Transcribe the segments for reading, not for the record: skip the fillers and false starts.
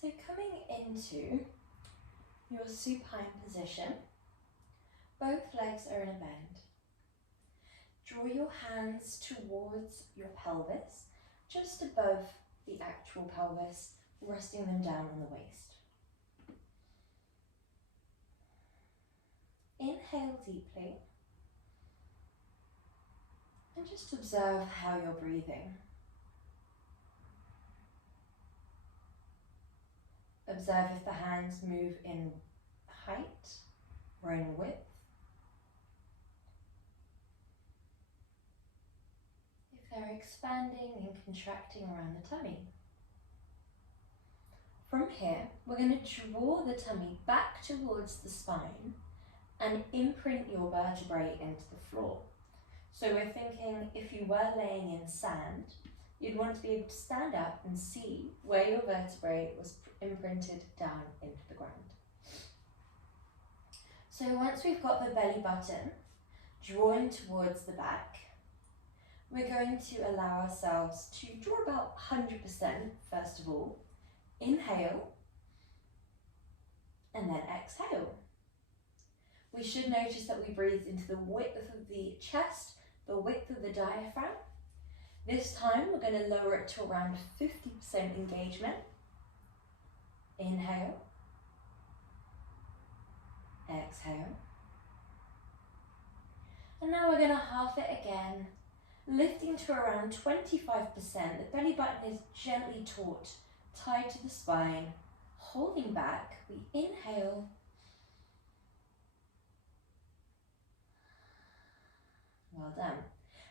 So coming into your supine position, both legs are in a bend. Draw your hands towards your pelvis, just above the actual pelvis, resting them down on the waist. Inhale deeply and just observe how you're breathing. Observe if the hands move in height or in width. If they're expanding and contracting around the tummy. From here, we're going to draw the tummy back towards the spine and imprint your vertebrae into the floor. So we're thinking if you were laying in sand, you'd want to be able to stand up and see where your vertebrae was imprinted down into the ground. So once we've got the belly button drawing towards the back, we're going to allow ourselves to draw about 100% first of all. Inhale and then exhale. We should notice that we breathe into the width of the chest, the width of the diaphragm. This time we're going to lower it to around 50% engagement. Inhale, exhale. And now we're going to half it again, lifting to around 25%. The belly button is gently taut, tied to the spine, holding back. We inhale. Well done.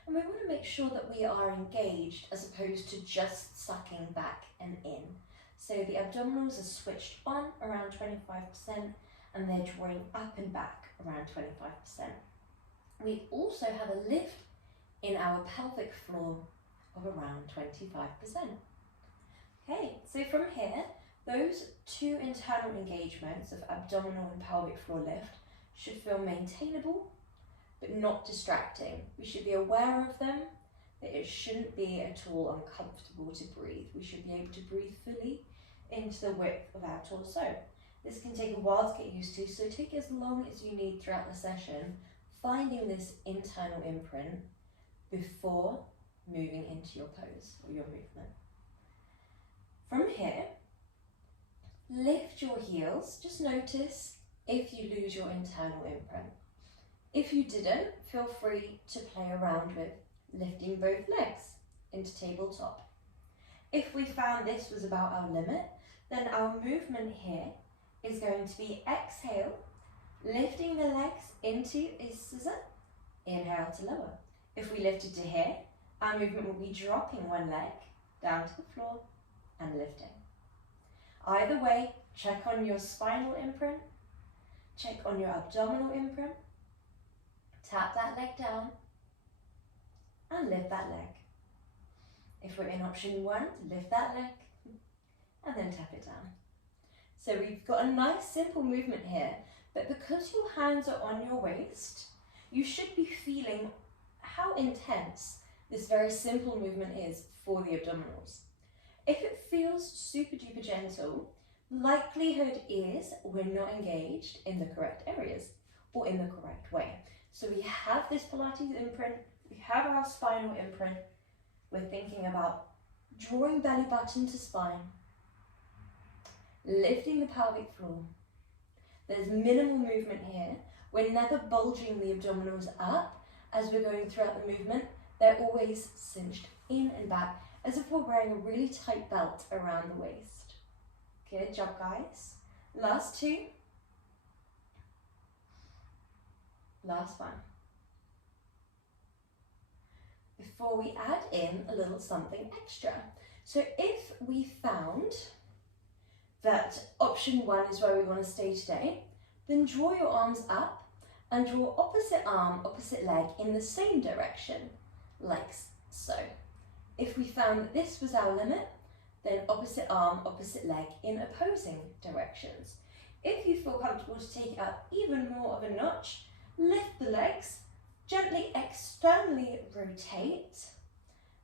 And we want to make sure that we are engaged as opposed to just sucking back and in. So the abdominals are switched on around 25% and they're drawing up and back around 25%. We also have a lift in our pelvic floor of around 25%. Okay, so from here, those two internal engagements of abdominal and pelvic floor lift should feel maintainable, but not distracting. We should be aware of them, that it shouldn't be at all uncomfortable to breathe. We should be able to breathe fully into the width of our torso. This can take a while to get used to, so take as long as you need throughout the session, finding this internal imprint before moving into your pose or your movement. From here, lift your heels. Just notice if you lose your internal imprint. If you didn't, feel free to play around with lifting both legs into tabletop. If we found this was about our limit, then our movement here is going to be exhale, lifting the legs into a scissor, inhale to lower. If we lifted to here, our movement will be dropping one leg down to the floor and lifting. Either way, check on your spinal imprint, check on your abdominal imprint, tap that leg down and lift that leg. If we're in option 1, lift that leg and then tap it down. So we've got a nice simple movement here, but because your hands are on your waist, you should be feeling how intense this very simple movement is for the abdominals. If it feels super duper gentle, likelihood is we're not engaged in the correct areas or in the correct way. So we have this Pilates imprint, we have our spinal imprint, we're thinking about drawing belly button to spine, lifting the pelvic floor. There's minimal movement here. We're never bulging the abdominals up as we're going throughout the movement. They're always cinched in and back as if we're wearing a really tight belt around the waist. Good job, guys. Last 2. Last one. Before we add in a little something extra. So if we found that option 1 is where we want to stay today, then draw your arms up and draw opposite arm, opposite leg in the same direction, like so. If we found that this was our limit, then opposite arm, opposite leg in opposing directions. If you feel comfortable to take it up even more of a notch, lift the legs, gently externally rotate,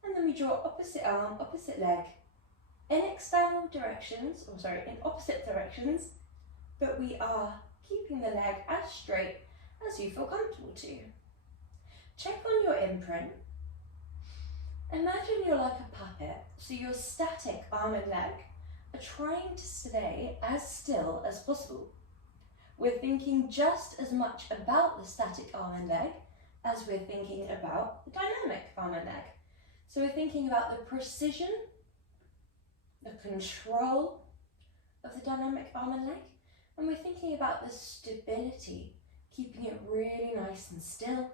and then we draw opposite arm, opposite leg in external directions, or sorry, in opposite directions, but we are keeping the leg as straight as you feel comfortable to. Check on your imprint. Imagine you're like a puppet, so your static arm and leg are trying to stay as still as possible. We're thinking just as much about the static arm and leg as we're thinking about the dynamic arm and leg. So we're thinking about the precision, the control of the dynamic arm and leg, and we're thinking about the stability, keeping it really nice and still,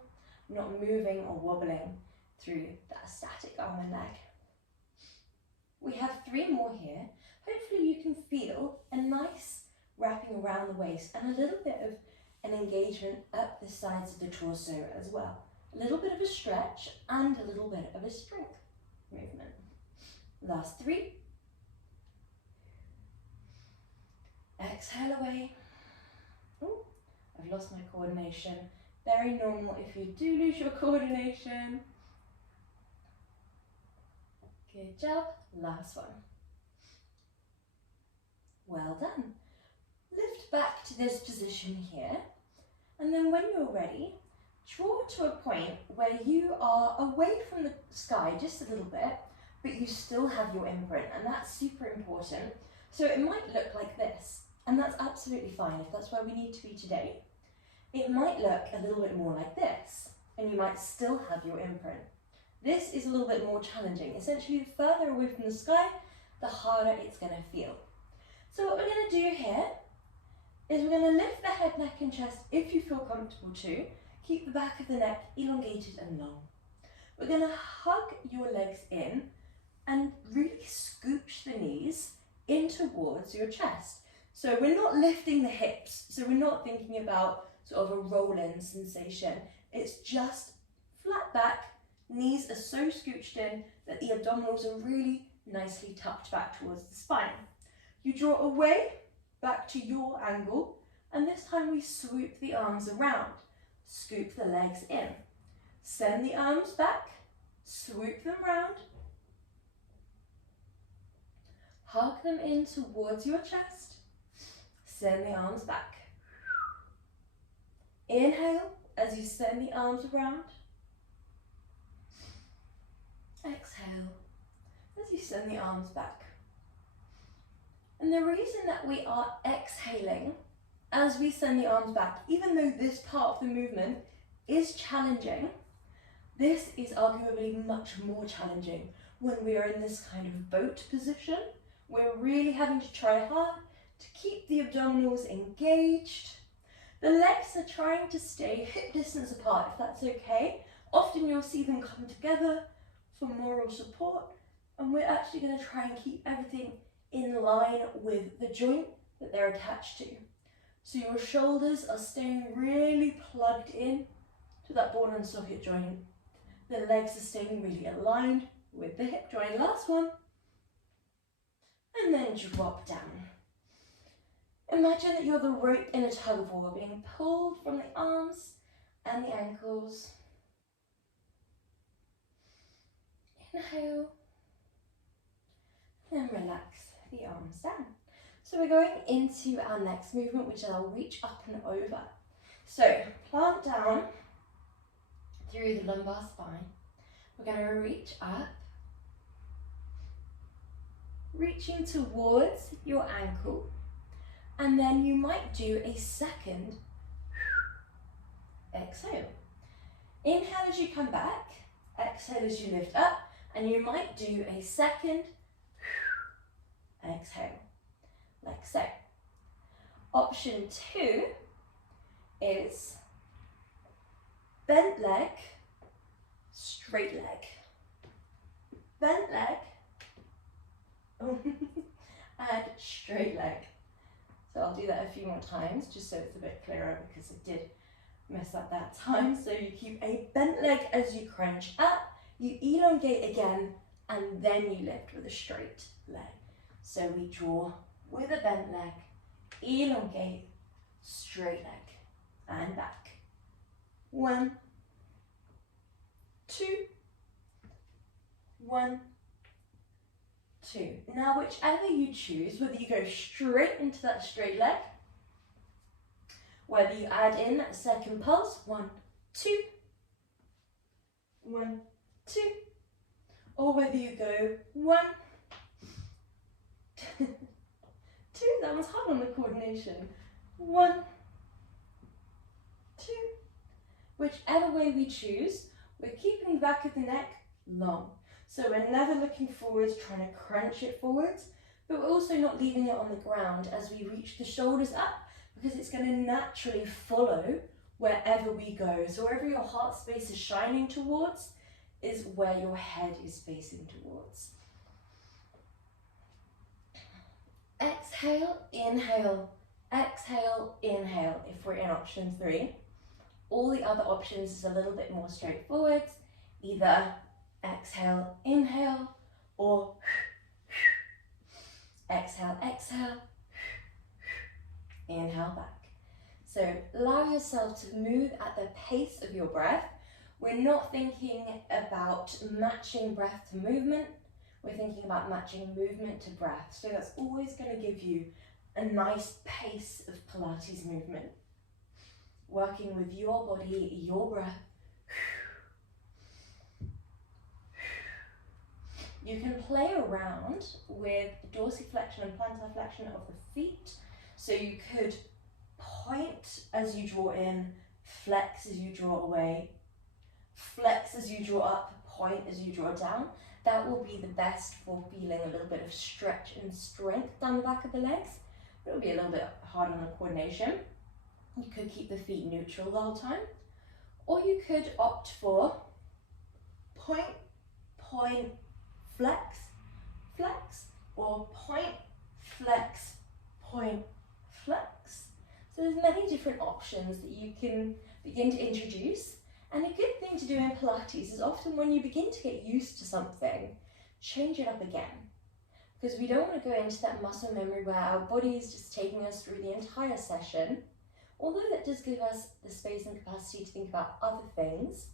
not moving or wobbling through that static arm and leg. We have 3 more here. Hopefully you can feel a nice wrapping around the waist and a little bit of an engagement up the sides of the torso as well. A little bit of a stretch and a little bit of a strength movement. Last 3. Exhale away. Ooh, I've lost my coordination. Very normal if you do lose your coordination. Good job. Last one. Well done. Lift back to this position here, and then when you're ready, draw to a point where you are away from the sky just a little bit, but you still have your imprint, and that's super important. So it might look like this, and that's absolutely fine if that's where we need to be today. It might look a little bit more like this, and you might still have your imprint. This is a little bit more challenging. Essentially, the further away from the sky, the harder it's going to feel. So what we're going to do here is we're going to lift the head, neck and chest if you feel comfortable to. Keep the back of the neck elongated and long. We're going to hug your legs in and really scooch the knees in towards your chest. So we're not lifting the hips, so we're not thinking about sort of a roll-in sensation. It's just flat back, knees are so scooched in that the abdominals are really nicely tucked back towards the spine. You draw away, back to your angle, and this time we swoop the arms around. Scoop the legs in. Send the arms back, swoop them round. Hug them in towards your chest. Send the arms back. Inhale as you send the arms around. Exhale as you send the arms back. And the reason that we are exhaling as we send the arms back, even though this part of the movement is challenging, this is arguably much more challenging when we are in this kind of boat position. We're really having to try hard to keep the abdominals engaged. The legs are trying to stay hip distance apart, if that's okay. Often you'll see them come together for moral support, and we're actually going to try and keep everything in line with the joint that they're attached to. So your shoulders are staying really plugged in to that ball and socket joint. The legs are staying really aligned with the hip joint. Last one. And then drop down. Imagine that you're the rope in a tug of war being pulled from the arms and the ankles. Inhale. And relax the arms down. So we're going into our next movement, which is our reach up and over. So plant down through the lumbar spine. We're going to reach up, reaching towards your ankle, and then you might do a second exhale. Inhale as you come back, exhale as you lift up, and you might do a second exhale, like so. Option 2 is bent leg, straight leg. Bent leg, and straight leg. So I'll do that a few more times just so it's a bit clearer, because I did mess up that time. So you keep a bent leg as you crunch up, you elongate again, and then you lift with a straight leg. So we draw with a bent leg, elongate, straight leg, and back. 1, 2, 1, 2. Now, whichever you choose, whether you go straight into that straight leg, whether you add in that second pulse, 1, 2, 1, 2, or whether you go 1, 2, that was hard on the coordination, 1, 2, whichever way we choose, we're keeping the back of the neck long. So we're never looking forwards, trying to crunch it forwards, but we're also not leaving it on the ground as we reach the shoulders up, because it's going to naturally follow wherever we go. So wherever your heart space is shining towards is where your head is facing towards. Exhale, inhale, exhale, inhale if we're in option 3. All the other options is a little bit more straightforward, either exhale, inhale, or exhale, exhale, inhale back. So allow yourself to move at the pace of your breath. We're not thinking about matching breath to movement. We're thinking about matching movement to breath. So that's always going to give you a nice pace of Pilates movement. Working with your body, your breath. You can play around with dorsiflexion and plantar flexion of the feet. So you could point as you draw in, flex as you draw away, flex as you draw up, point as you draw down. That will be the best for feeling a little bit of stretch and strength down the back of the legs. It will be a little bit hard on the coordination. You could keep the feet neutral the whole time, or you could opt for point, point, flex, flex, or point, flex, point, flex. So there's many different options that you can begin to introduce. And a good thing to do in Pilates is often when you begin to get used to something, change it up again. Because we don't want to go into that muscle memory where our body is just taking us through the entire session. Although that does give us the space and capacity to think about other things,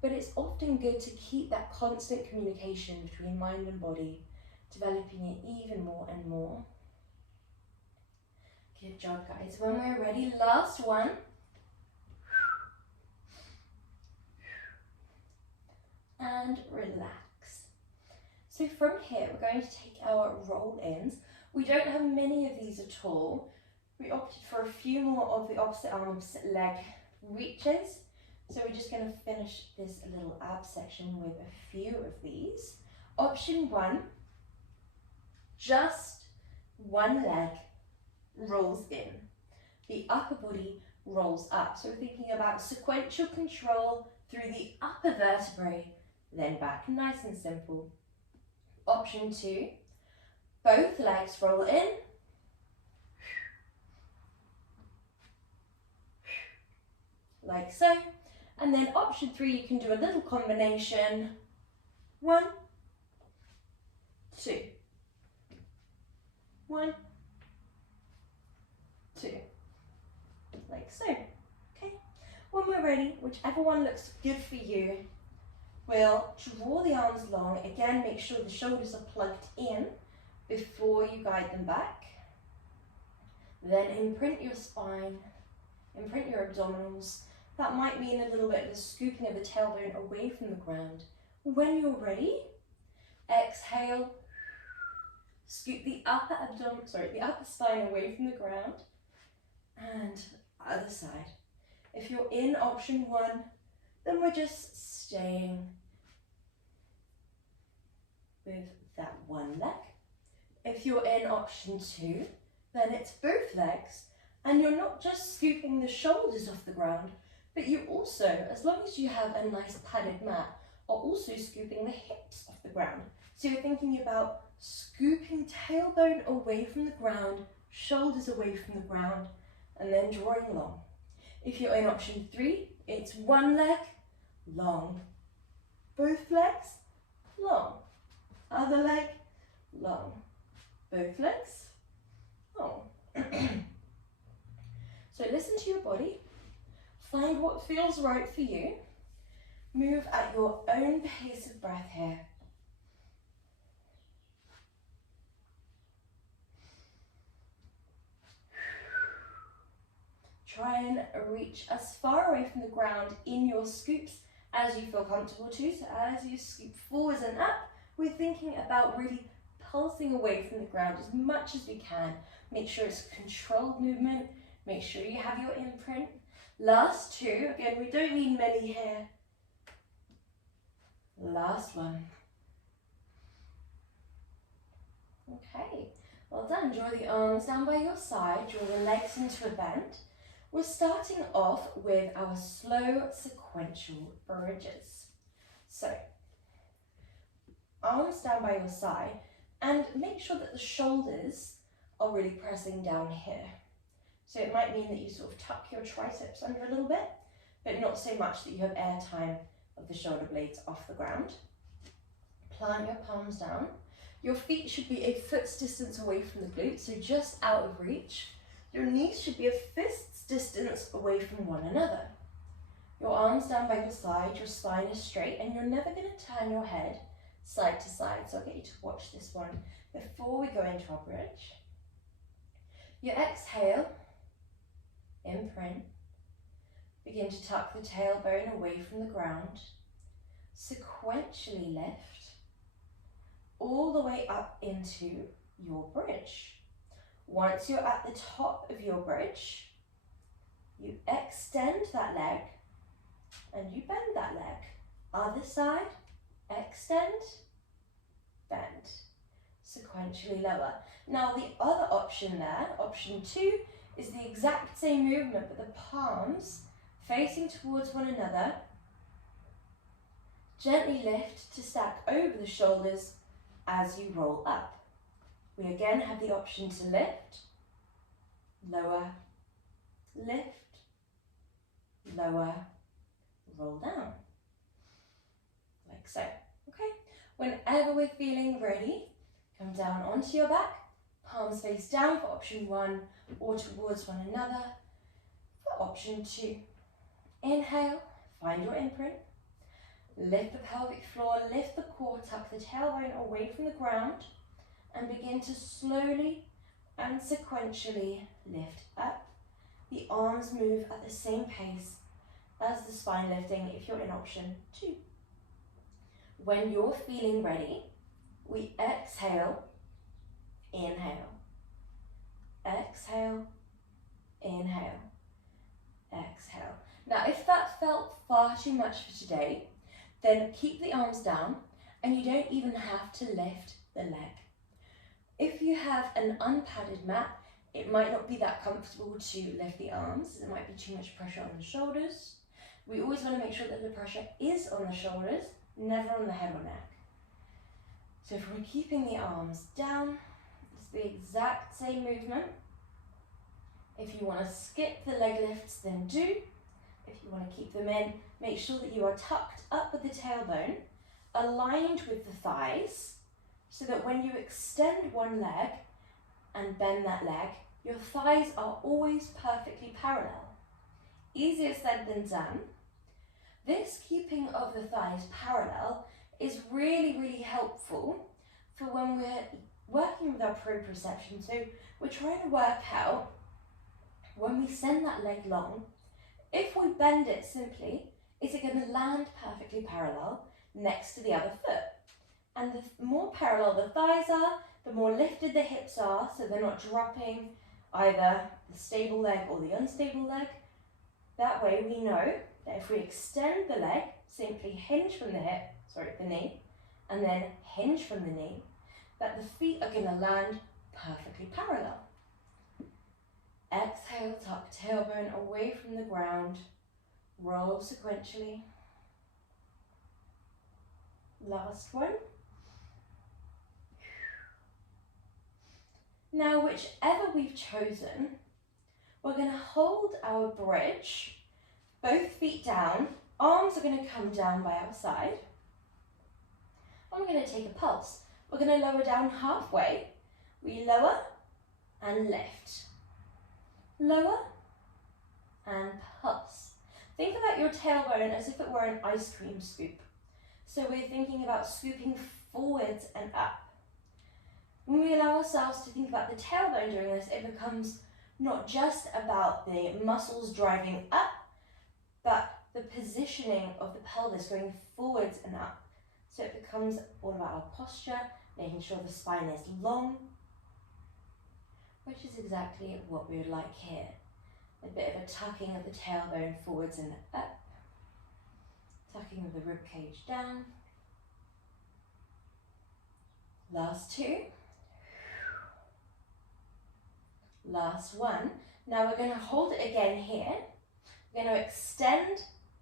but it's often good to keep that constant communication between mind and body, developing it even more and more. Good job, guys. When we're ready, last one. And relax. So from here, we're going to take our roll-ins. We don't have many of these at all. We opted for a few more of the opposite arm, opposite leg reaches. So we're just going to finish this little ab section with a few of these. Option 1, just one leg rolls in. The upper body rolls up. So we're thinking about sequential control through the upper vertebrae, then back. Nice and simple. Option 2, both legs roll in. Like so. And then option 3, you can do a little combination. 1, 2. 1, 2. Like so. Okay. When we're ready, whichever one looks good for you, we'll draw the arms long. Again, make sure the shoulders are plugged in before you guide them back. Then imprint your spine, imprint your abdominals. That might mean a little bit of a scooping of the tailbone away from the ground. When you're ready, exhale, scoop the upper spine away from the ground, and other side. If you're in option 1, then we're just staying with that one leg. If you're in option 2, then it's both legs, and you're not just scooping the shoulders off the ground, but you also, as long as you have a nice padded mat, are also scooping the hips off the ground. So you're thinking about scooping tailbone away from the ground, shoulders away from the ground, and then drawing long. If you're in option 3, it's one leg, long. Both legs, long. Other leg, long. Both legs, long. So listen to your body. Find what feels right for you. Move at your own pace of breath here. can reach as far away from the ground in your scoops as you feel comfortable to. So as you scoop forwards and up, we're thinking about really pulsing away from the ground as much as we can. Make sure it's a controlled movement. Make sure you have your imprint. Last two, again, we don't need many here. Last one. Okay, well done. Draw the arms down by your side, draw the legs into a bend. We're starting off with our slow sequential bridges. So, arms down by your side, and make sure that the shoulders are really pressing down here. So it might mean that you sort of tuck your triceps under a little bit, but not so much that you have air time of the shoulder blades off the ground. Plant your palms down. Your feet should be a foot's distance away from the glutes, so just out of reach. Your knees should be a fist's distance away from one another. Your arms down by your side, your spine is straight, and you're never going to turn your head side to side, so I'll get you to watch this one before we go into our bridge. You exhale, imprint, begin to tuck the tailbone away from the ground, sequentially lift, all the way up into your bridge. Once you're at the top of your bridge, you extend that leg and you bend that leg. Other side, extend, bend, sequentially lower. Now the other option there, option 2, is the exact same movement, but the palms facing towards one another. Gently lift to stack over the shoulders as you roll up. We again have the option to lift, lower, lift, lower, roll down, like so. Okay, whenever we're feeling ready, come down onto your back, palms face down for option 1 or towards one another for option 2. Inhale, find your imprint. Lift the pelvic floor, lift the core, tuck the tailbone away from the ground, and begin to slowly and sequentially lift up. The arms move at the same pace as the spine lifting if you're in option 2. When you're feeling ready, we exhale, inhale, exhale, inhale, exhale. Now, if that felt far too much for today, then keep the arms down and you don't even have to lift the leg. If you have an unpadded mat, it might not be that comfortable to lift the arms. There might be too much pressure on the shoulders. We always want to make sure that the pressure is on the shoulders, never on the head or neck. So if we're keeping the arms down, it's the exact same movement. If you want to skip the leg lifts, then do. If you want to keep them in, make sure that you are tucked up with the tailbone, aligned with the thighs, so that when you extend one leg and bend that leg, your thighs are always perfectly parallel. Easier said than done. This keeping of the thighs parallel is really, really helpful for when we're working with our proprioception. So we're trying to work out when we send that leg long, if we bend it simply, is it going to land perfectly parallel next to the other foot? And the more parallel the thighs are, the more lifted the hips are, so they're not dropping either the stable leg or the unstable leg. That way we know that if we extend the leg, simply hinge from the knee, and then hinge from the knee, that the feet are going to land perfectly parallel. Exhale, tuck tailbone away from the ground, roll sequentially. Last one. Now, whichever we've chosen, we're going to hold our bridge, both feet down, arms are going to come down by our side, and we're going to take a pulse. We're going to lower down halfway. We lower and lift. Lower and pulse. Think about your tailbone as if it were an ice cream scoop. So we're thinking about scooping forwards and up. When we allow ourselves to think about the tailbone doing this, it becomes not just about the muscles driving up, but the positioning of the pelvis going forwards and up. So it becomes all about our posture, making sure the spine is long, which is exactly what we would like here. A bit of a tucking of the tailbone forwards and up, tucking of the rib cage down. Last two. Last one. Now we're going to hold it again here. We're going to extend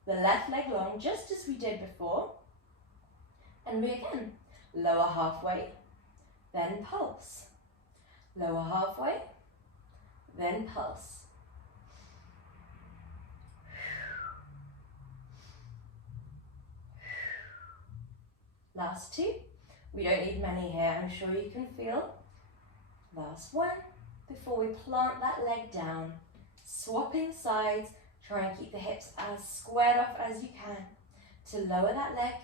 the left leg long just as we did before. And we again lower halfway, then pulse. Lower halfway, then pulse. Last two. We don't need many here, I'm sure you can feel. Last one, before we plant that leg down. Swapping sides, try and keep the hips as squared off as you can to lower that leg,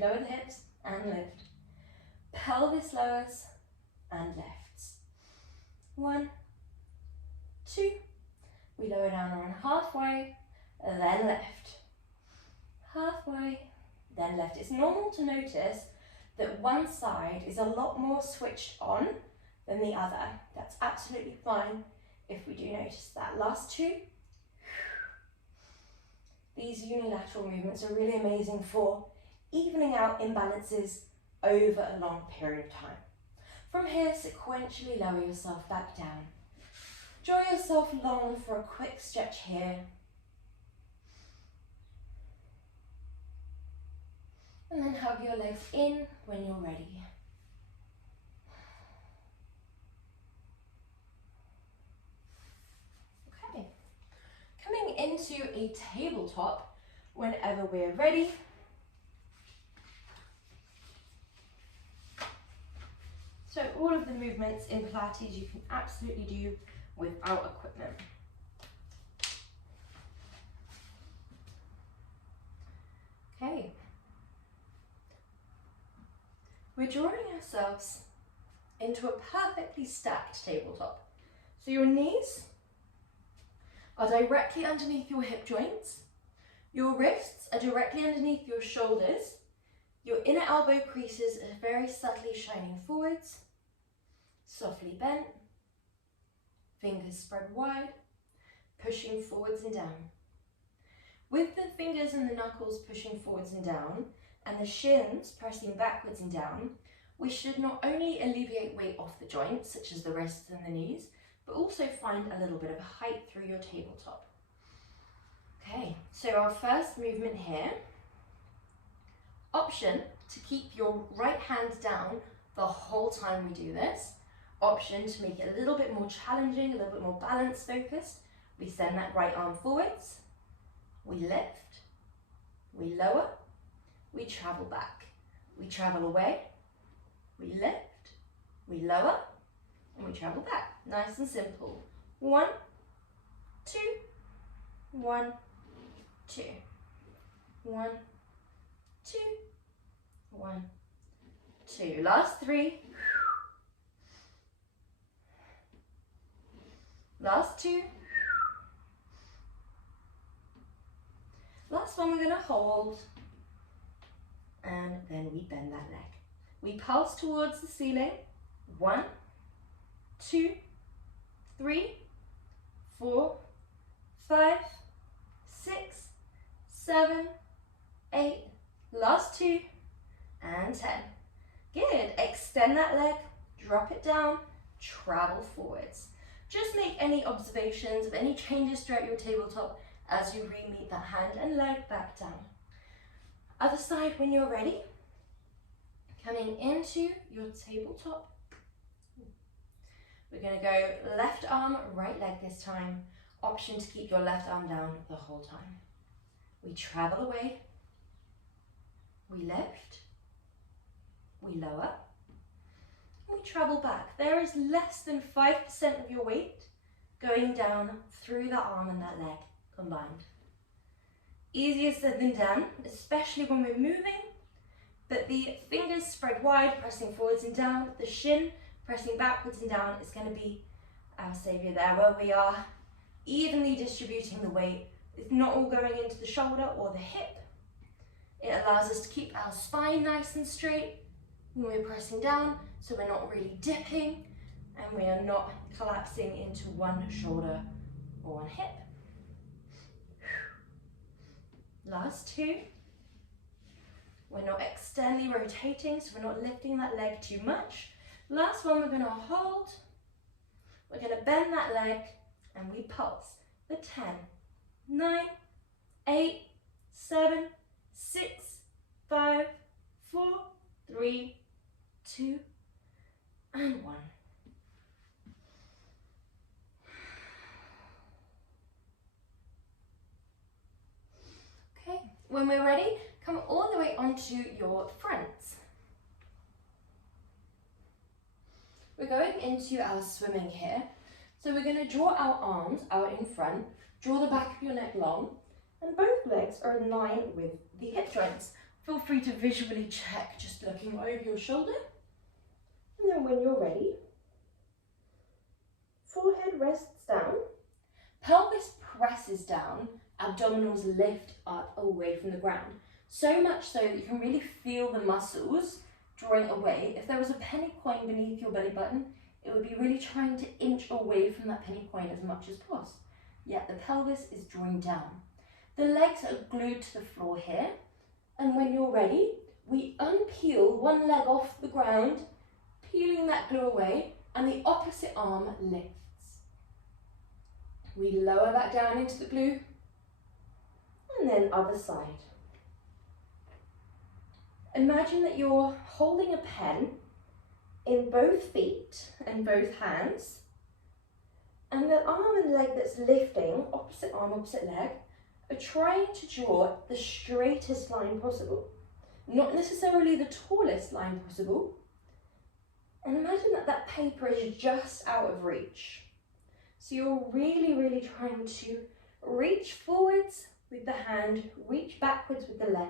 lower the hips and lift. Pelvis lowers and lifts. 1, 2, we lower down around halfway, then lift. Halfway, then left. It's normal to notice that one side is a lot more switched on than the other. That's absolutely fine if we do notice that. Last two. These unilateral movements are really amazing for evening out imbalances over a long period of time. From here, sequentially lower yourself back down. Draw yourself long for a quick stretch here. And then hug your legs in when you're ready. Okay, coming into a tabletop whenever we're ready. So all of the movements in Pilates you can absolutely do without equipment. Okay. We're drawing ourselves into a perfectly stacked tabletop. So your knees are directly underneath your hip joints. Your wrists are directly underneath your shoulders. Your inner elbow creases are very subtly shining forwards, softly bent, fingers spread wide, pushing forwards and down. With the fingers and the knuckles pushing forwards and down, and the shins pressing backwards and down, we should not only alleviate weight off the joints, such as the wrists and the knees, but also find a little bit of height through your tabletop. Okay, so our first movement here, option to keep your right hand down the whole time we do this. Option to make it a little bit more challenging, a little bit more balance focused. We send that right arm forwards, we lift, we lower, we travel back, we travel away, we lift, we lower, and we travel back. Nice and simple. 1, 2, 1, 2, 1, 2, 1, 2. Last 3. Last 2. Last one we're going to hold. And then we bend that leg. We pulse towards the ceiling. 1, 2, 3, 4, 5, 6, 7, 8. Last 2 and 10. Good. Extend that leg, drop it down, travel forwards. Just make any observations of any changes throughout your tabletop as you re-meet that hand and leg back down. Other side when you're ready. Coming into your tabletop. We're going to go left arm, right leg this time. Option to keep your left arm down the whole time. We travel away. We lift. We lower. We travel back. There is less than 5% of your weight going down through the arm and that leg combined. Easier said than done, especially when we're moving, but the fingers spread wide, pressing forwards and down, the shin pressing backwards and down is going to be our saviour there, where we are evenly distributing the weight. It's not all going into the shoulder or the hip. It allows us to keep our spine nice and straight when we're pressing down, so we're not really dipping and we are not collapsing into one shoulder or one hip. Last two. We're not externally rotating, so we're not lifting that leg too much. Last one, we're going to hold. We're going to bend that leg and we pulse. The 10, 9, 8, 7, 6, 5, 4, 3, 2, and 1. Okay, when we're ready, come all the way onto your fronts. We're going into our swimming here. So we're going to draw our arms out in front, draw the back of your neck long, and both legs are in line with the hip joints. Feel free to visually check, just looking over your shoulder. And then when you're ready, forehead rests down, pelvis presses down, abdominals lift up away from the ground. So much so that you can really feel the muscles drawing away. If there was a penny coin beneath your belly button, it would be really trying to inch away from that penny coin as much as possible. Yet the pelvis is drawing down. The legs are glued to the floor here. And when you're ready, we unpeel one leg off the ground, peeling that glue away, and the opposite arm lifts. We lower that down into the glue, and then other side. Imagine that you're holding a pen in both feet and both hands, and the arm and leg that's lifting, opposite arm, opposite leg, are trying to draw the straightest line possible. Not necessarily the tallest line possible. And imagine that that paper is just out of reach. So you're really, really trying to reach forwards with the hand, reach backwards with the leg,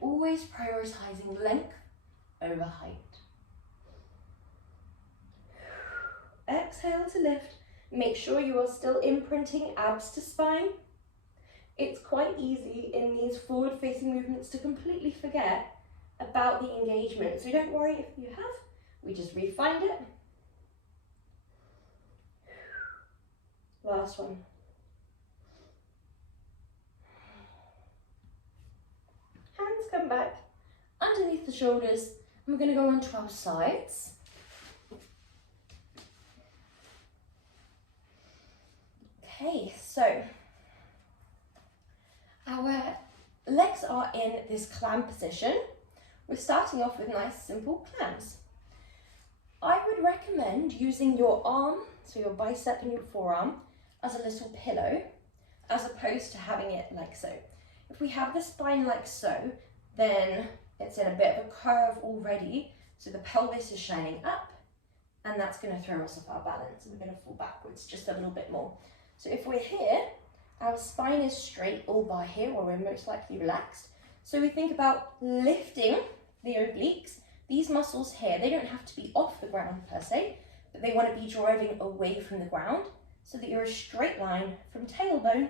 always prioritizing length over height. Exhale to lift. Make sure you are still imprinting abs to spine. It's quite easy in these forward-facing movements to completely forget about the engagement. So don't worry if you have, we just re-find it. Last one. Hands come back underneath the shoulders. And we're going to go onto our sides. Okay, so our legs are in this clam position. We're starting off with nice simple clams. I would recommend using your arm, so your bicep and your forearm, as a little pillow, as opposed to having it like so. If we have the spine like so, then it's in a bit of a curve already, so the pelvis is shining up, and that's going to throw us off our balance, and we're going to fall backwards just a little bit more. So if we're here, our spine is straight all by here, where we're most likely relaxed. So we think about lifting the obliques. These muscles here, they don't have to be off the ground per se, but they want to be driving away from the ground so that you're a straight line from tailbone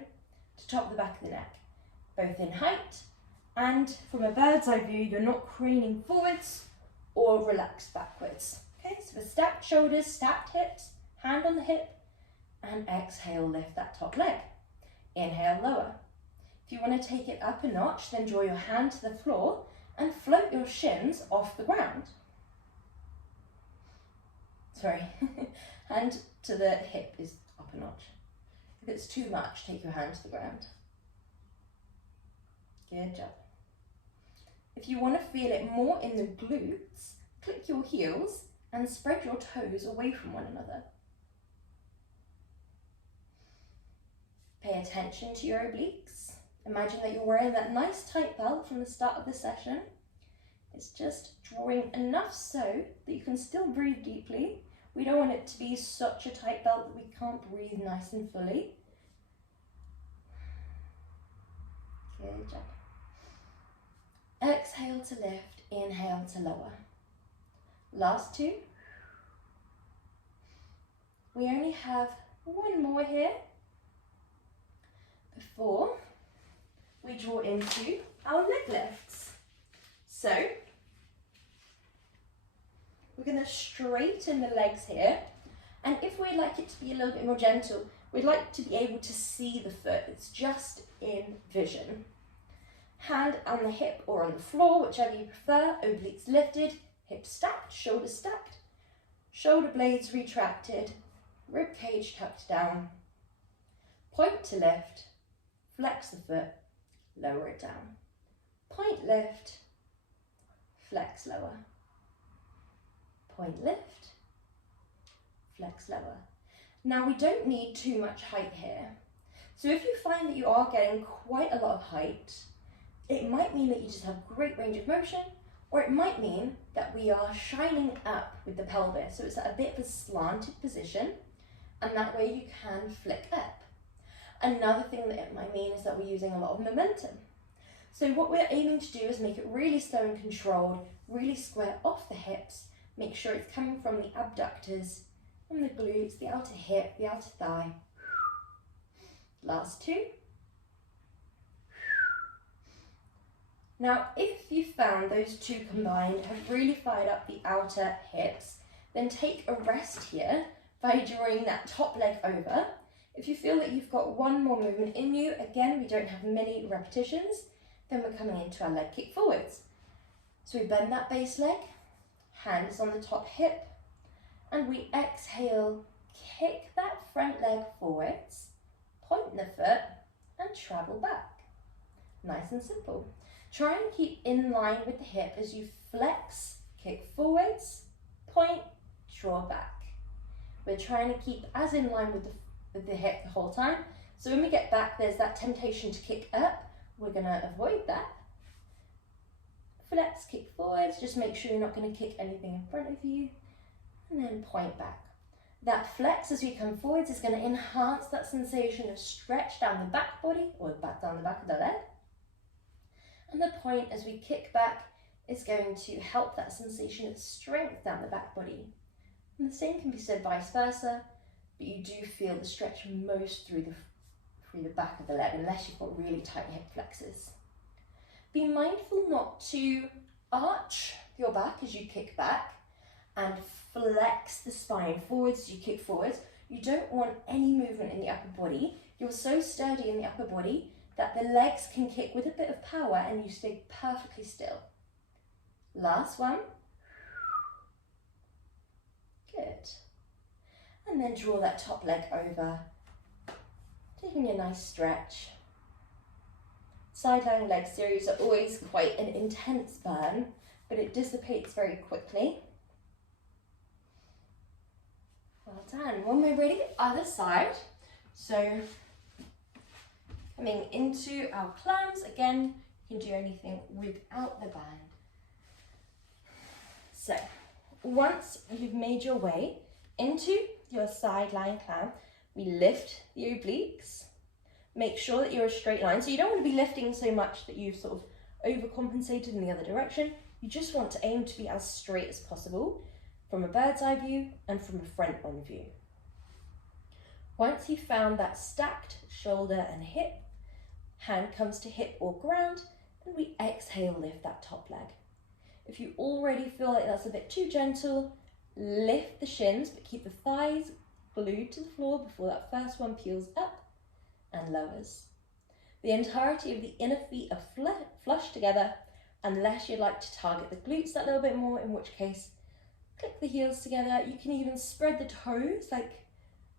to top of the back of the neck, both in height and from a bird's eye view, you're not craning forwards or relaxed backwards. Okay, so with stacked shoulders, stacked hips, hand on the hip, and exhale, lift that top leg. Inhale, lower. If you want to take it up a notch, then draw your hand to the floor and float your shins off the ground. Sorry, hand to the hip is up a notch. If it's too much, take your hand to the ground. Good job. If you want to feel it more in the glutes, click your heels and spread your toes away from one another. Pay attention to your obliques. Imagine that you're wearing that nice tight belt from the start of the session. It's just drawing enough so that you can still breathe deeply. We don't want it to be such a tight belt that we can't breathe nice and fully. Good job. Exhale to lift, inhale to lower. Last two. We only have one more here before we draw into our leg lifts. So we're going to straighten the legs here, and if we'd like it to be a little bit more gentle, we'd like to be able to see the foot. It's just in vision. Hand on the hip or on the floor, whichever you prefer, obliques lifted, hips stacked, shoulders stacked, shoulder blades retracted, rib cage tucked down, point to lift, flex the foot, lower it down, point lift, flex lower, point lift, flex lower. Now we don't need too much height here. So if you find that you are getting quite a lot of height, it might mean that you just have great range of motion, or it might mean that we are shining up with the pelvis. So it's at a bit of a slanted position, and that way you can flick up. Another thing that it might mean is that we're using a lot of momentum. So what we're aiming to do is make it really slow and controlled, really square off the hips, make sure it's coming from the abductors, from the glutes, the outer hip, the outer thigh. Last two. Now, if you found those two combined have really fired up the outer hips, then take a rest here by drawing that top leg over. If you feel that you've got one more movement in you, again, we don't have many repetitions, then we're coming into our leg kick forwards. So we bend that base leg, hand is on the top hip, and we exhale, kick that front leg forwards, point the foot, and travel back. Nice and simple. Try and keep in line with the hip as you flex, kick forwards, point, draw back. We're trying to keep as in line with the hip the whole time. So when we get back, there's that temptation to kick up. We're going to avoid that. Flex, kick forwards. Just make sure you're not going to kick anything in front of you. And then point back. That flex as we come forwards is going to enhance that sensation of stretch down the back body, or back down the back of the leg. And the point as we kick back is going to help that sensation of strength down the back body. And the same can be said vice versa, but you do feel the stretch most through the back of the leg, unless you've got really tight hip flexors. Be mindful not to arch your back as you kick back and flex the spine forwards as you kick forwards. You don't want any movement in the upper body. You're so sturdy in the upper body that the legs can kick with a bit of power and you stay perfectly still. Last one. Good. And then draw that top leg over, taking a nice stretch. Side lying leg series are always quite an intense burn, but it dissipates very quickly. Well done. When we're ready, other side. So coming into our clams, again, you can do anything without the band. So once you've made your way into your side lying clam, we lift the obliques. Make sure that you're a straight line. So you don't want to be lifting so much that you've sort of overcompensated in the other direction. You just want to aim to be as straight as possible from a bird's eye view and from a front on view. Once you've found that stacked shoulder and hip, hand comes to hip or ground, and we exhale, lift that top leg. If you already feel like that's a bit too gentle, lift the shins, but keep the thighs glued to the floor before that first one peels up and lowers. The entirety of the inner feet are flush together, unless you'd like to target the glutes that little bit more, in which case, click the heels together. You can even spread the toes like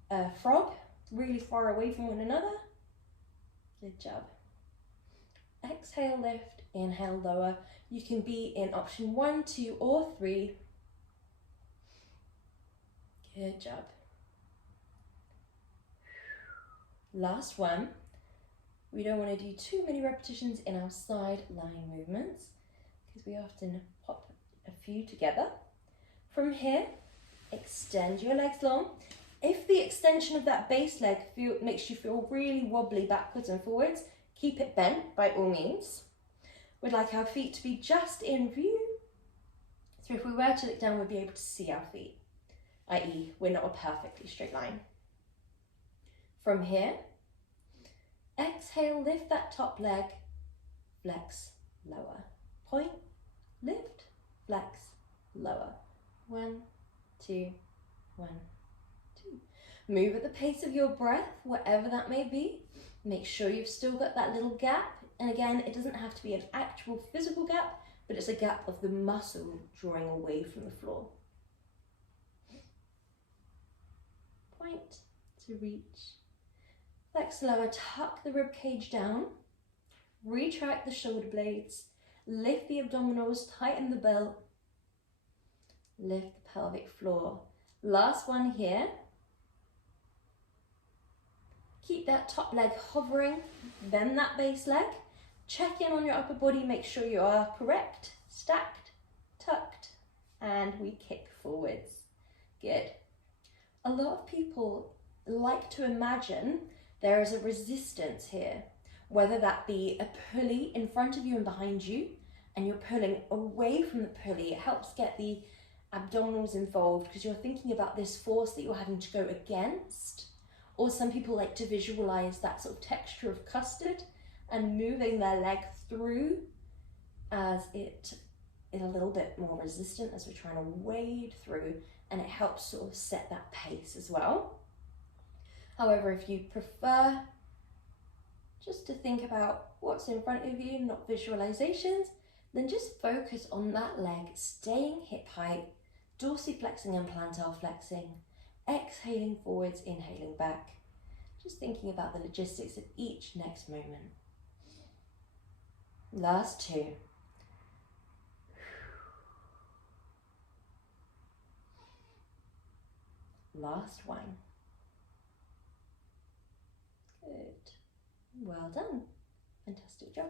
a frog, really far away from one another. Good job. Exhale, lift, inhale, lower. You can be in option 1, 2, or 3. Good job. Last one. We don't want to do too many repetitions in our side lying movements because we often pop a few together. From here, extend your legs long. If the extension of that base leg makes you feel really wobbly backwards and forwards, keep it bent by all means. We'd like our feet to be just in view. So if we were to look down, we'd be able to see our feet. i.e. we're not a perfectly straight line. From here, exhale, lift that top leg, flex, lower. Point, lift, flex, lower. 1, 2, 1, 2. Move at the pace of your breath, whatever that may be. Make sure you've still got that little gap. And again, it doesn't have to be an actual physical gap, but it's a gap of the muscle drawing away from the floor. Point to reach. Flex lower, tuck the rib cage down. Retract the shoulder blades. Lift the abdominals, tighten the belt. Lift the pelvic floor. Last one here. Keep that top leg hovering. Bend that base leg. Check in on your upper body. Make sure you are correct. Stacked, tucked, and we kick forwards. Good. A lot of people like to imagine there is a resistance here, whether that be a pulley in front of you and behind you, and you're pulling away from the pulley. It helps get the abdominals involved because you're thinking about this force that you're having to go against. Or some people like to visualize that sort of texture of custard and moving their leg through as it is a little bit more resistant as we're trying to wade through, and it helps sort of set that pace as well. However, if you prefer just to think about what's in front of you, not visualizations, then just focus on that leg staying hip height, dorsiflexing and plantar flexing, exhaling forwards, inhaling back. Just thinking about the logistics of each next moment. Last 2. Last 1. Good. Well done. Fantastic job.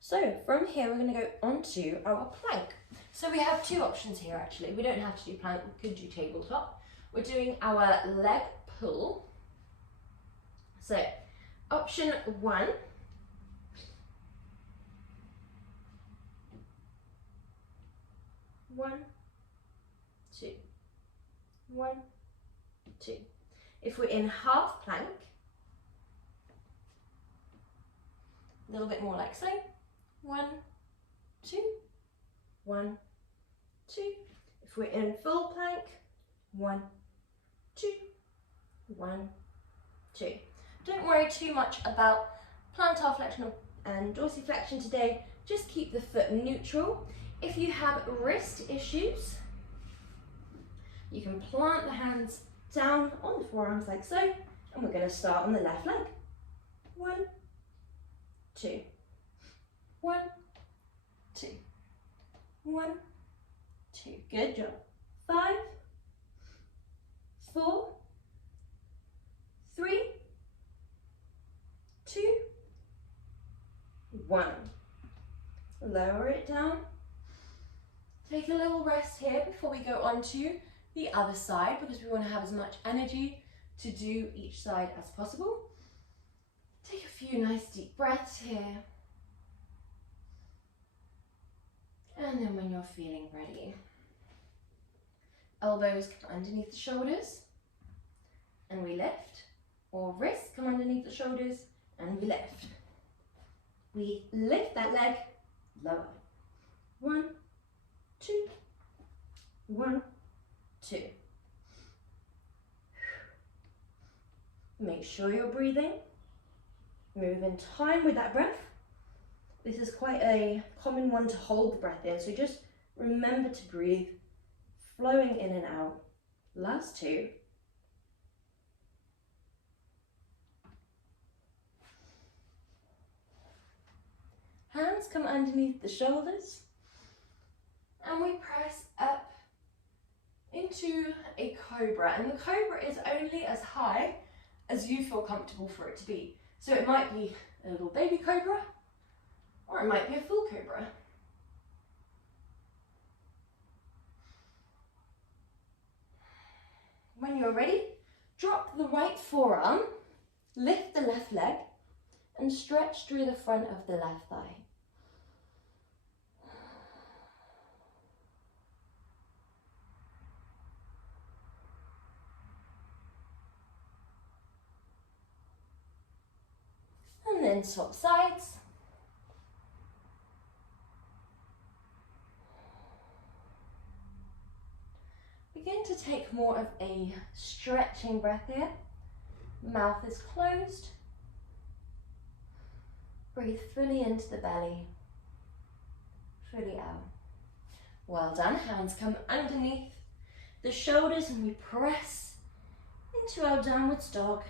So from here, we're going to go onto our plank. So we have 2 options here actually. We don't have to do plank, we could do tabletop. We're doing our leg pull. So option 1. 1, 2, 1, 2. If we're in half plank, a little bit more like so. 1, 2, 1, 2. If we're in full plank, 1, 2, 1, 2. Don't worry too much about plantar flexion and dorsiflexion today. Just keep the foot neutral. If you have wrist issues, you can plant the hands down on the forearms like so, and we're going to start on the left leg. 1, 2, 1, 2, 1, 2. Good job. 5, 4, 3, 2, 1. Lower it down. Take a little rest here before we go on to the other side, because we want to have as much energy to do each side as possible. Take a few nice deep breaths here. And then when you're feeling ready, elbows come underneath the shoulders and we lift, or wrists come underneath the shoulders and we lift. We lift that leg, lower. 1, 2, 1, 2. Make sure you're breathing. Move in time with that breath. This is quite a common one to hold the breath in, so just remember to breathe, flowing in and out. Last 2. Hands come underneath the shoulders, and we press up into a cobra. And the cobra is only as high as you feel comfortable for it to be. So it might be a little baby cobra, or it might be a full cobra. When you're ready, drop the right forearm, lift the left leg, and stretch through the front of the left thigh. then swap sides. Begin to take more of a stretching breath here. Mouth is closed. Breathe fully into the belly, fully out. Well done. Hands come underneath the shoulders and we press into our downwards dog.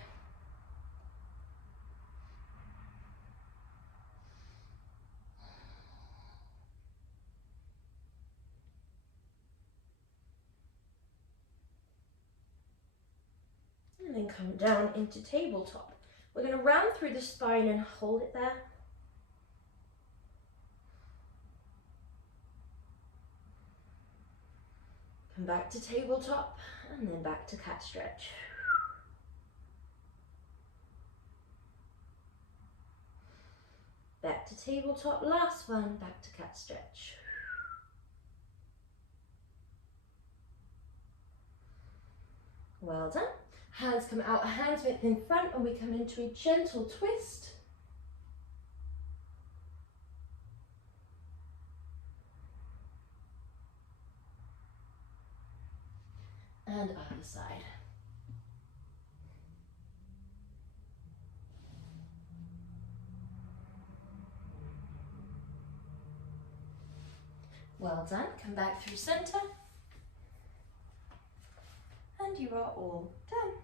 And then come down into tabletop. We're going to round through the spine and hold it there. Come back to tabletop and then back to cat stretch. Back to tabletop, last one, back to cat stretch. Well done. Hands come out, hands width in front, and we come into a gentle twist. And other side. Well done. Come back through center. And you are all done.